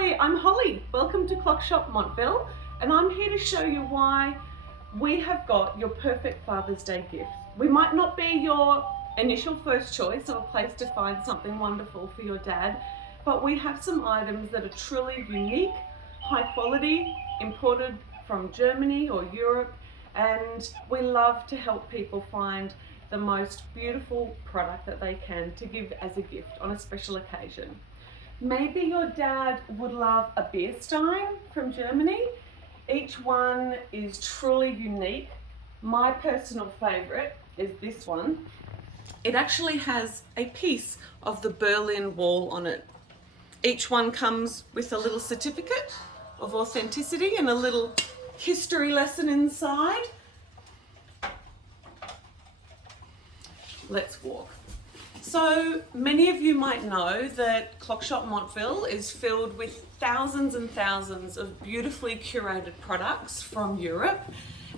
Hi, I'm Holly. Welcome to Clock Shop Montville, and I'm here to show you why we have got your perfect Father's Day gift. We might not be your initial first choice of a place to find something wonderful for your dad, but we have some items that are truly unique, high quality, imported from Germany or Europe, and we love to help people find the most beautiful product that they can to give as a gift on a special occasion. Maybe your dad would love a beer stein from Germany. Each one is truly unique. My personal favorite is this one. It actually has a piece of the Berlin Wall on it. Each one comes with a little certificate of authenticity and a little history lesson inside. Let's walk. So many of you might know that Clock Shop Montville is filled with thousands and thousands of beautifully curated products from Europe,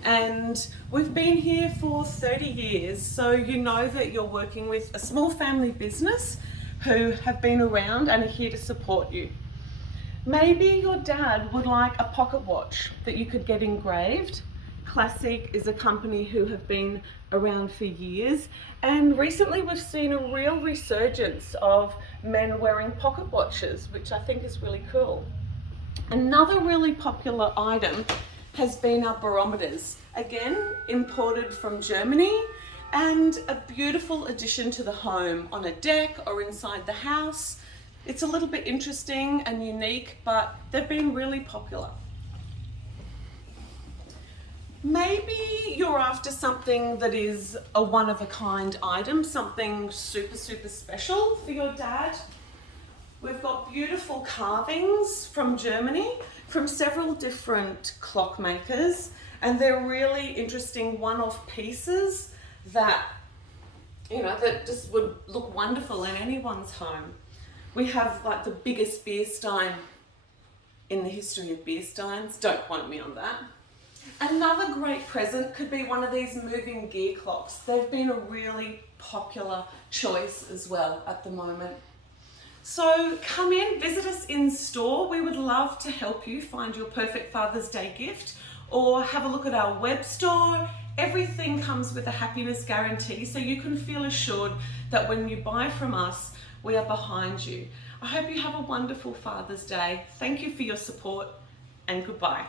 and we've been here for 30 years, so you know that you're working with a small family business who have been around and are here to support you. Maybe your dad would like a pocket watch that you could get engraved. Classic is a company who have been around for years, and recently we've seen a real resurgence of men wearing pocket watches, which I think is really cool. Another really popular item has been our Barometers, again imported from Germany, and a beautiful addition to the home on a deck or inside the house. It's a little bit interesting and unique, but they've been really popular. Maybe you're after something that is a one-of-a-kind item, something super special for your dad. We've got beautiful carvings from Germany, from several different clock makers, and they're really interesting one-off pieces that, that just would look wonderful in anyone's home. We have like the biggest beer stein in the history of beer steins. Don't quote me on that. Another great present could be one of these moving gear clocks. They've been a really popular choice as well at the moment. So come in, visit us in store. We would love to help you find your perfect Father's Day gift, or have a look at our web store. Everything comes with a happiness guarantee, so you can feel assured that when you buy from us, we are behind you. I hope you have a wonderful Father's Day. Thank you for your support, and goodbye.